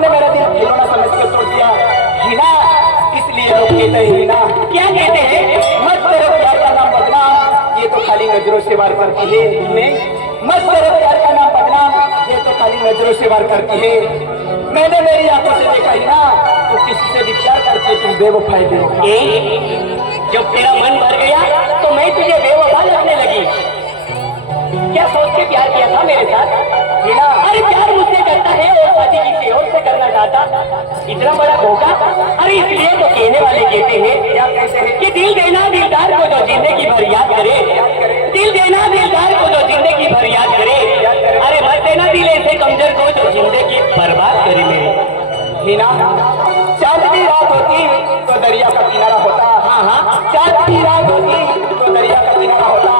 तुमने मेरा दिल खिलौना समझ कर तोड़ दिया हीना। इसलिए लोग कहते हैं हीना। क्या कहते हैं? मत करो प्यार का नाम बदनाम, ये तो खाली नजरों से वार करती है। मत करो प्यार का नाम बदनाम, ये तो खाली नजरों से वार करती है। मैंने मेरी आंखों से देखा ही ना, तो किसी से भी प्यार करके तुम बेवफाई दे। जब तेरा मन भर गया तो मैं तुझे बेवफा लगने लगी। क्या सोच के प्यार किया था मेरे साथ? हीना, अरे प्यार मुझसे करता है और शादी किसी और से करना चाहता, इतना बड़ा धोखा। अरे इसलिए तो कहने वाले कहते हैं, क्या कहते हैं कि दिल देना दिलदार को जो जिंदगी भर याद करे, दिल देना दिलदार को जो जिंदगी भर याद करे, अरे मत देना दिल ऐसे कमजोर को जो जिंदगी बर्बाद करे मेरे। हीना, चांद की रात होती तो दरिया का किनारा होता। हाँ हाँ, चांद की रात होती तो दरिया का किनारा होता।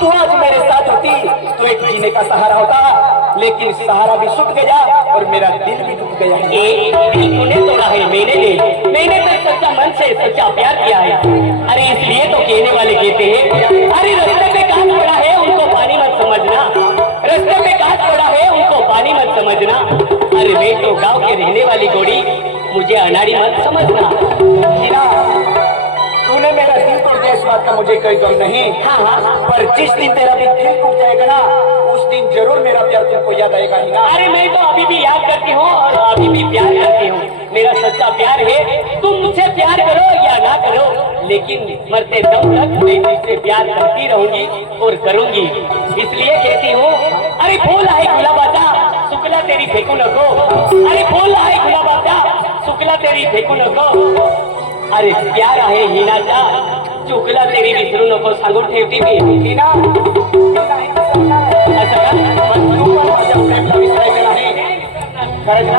तू आज मेरे साथ होती तो एक जीने का सहारा होता, लेकिन सहारा भी सूख गया और मेरा दिल भी टूट गया। दिल तूने तोड़ा है, मैंने नहीं, मैंने तो सच्चा मन से सच्चा प्यार किया है। अरे इसलिए तो कहने वाले कहते हैं, अरे रास्ते पे कांच पड़ा है उनको पानी मत समझना, रास्ते पे कांच पड़ा है उनको पानी मत समझना। अरे मैं तो गांव के रहने वाली गोरी, मुझे अनाड़ी मत समझना। हीना, तूने मेरा दिल तोड़ दिया, इस बात का मुझे कोई गम नहीं। हाँ हाँ, पर जिस दिन तेरा भी दिल टूट जाएगा ना, उस दिन जरूर मेरा प्यार तुमको याद आएगा हीना। अरे मैं तो अभी भी याद करती हूँ और अभी भी प्यार करती हूँ। मेरा सच्चा प्यार है, तुम मुझसे प्यार करो या ना करो, लेकिन मरते दम तक मैं तुझसे प्यार करती रहूंगी और करूंगी। इसलिए कहती हूँ, अरे फूल आहे गुलाबाचा सुकला तेरी फेकू नको, अरे फूल आहे गुलाबाचा सुकला तेरी फेकू नको, अरे प्यार आहे हिनाचा चुकला तेरी विसरू नको सांगून ठेवते मी। हीना, असं का? तू पण माझ्या प्रेमला विसरायचं नाही. खरंच ना?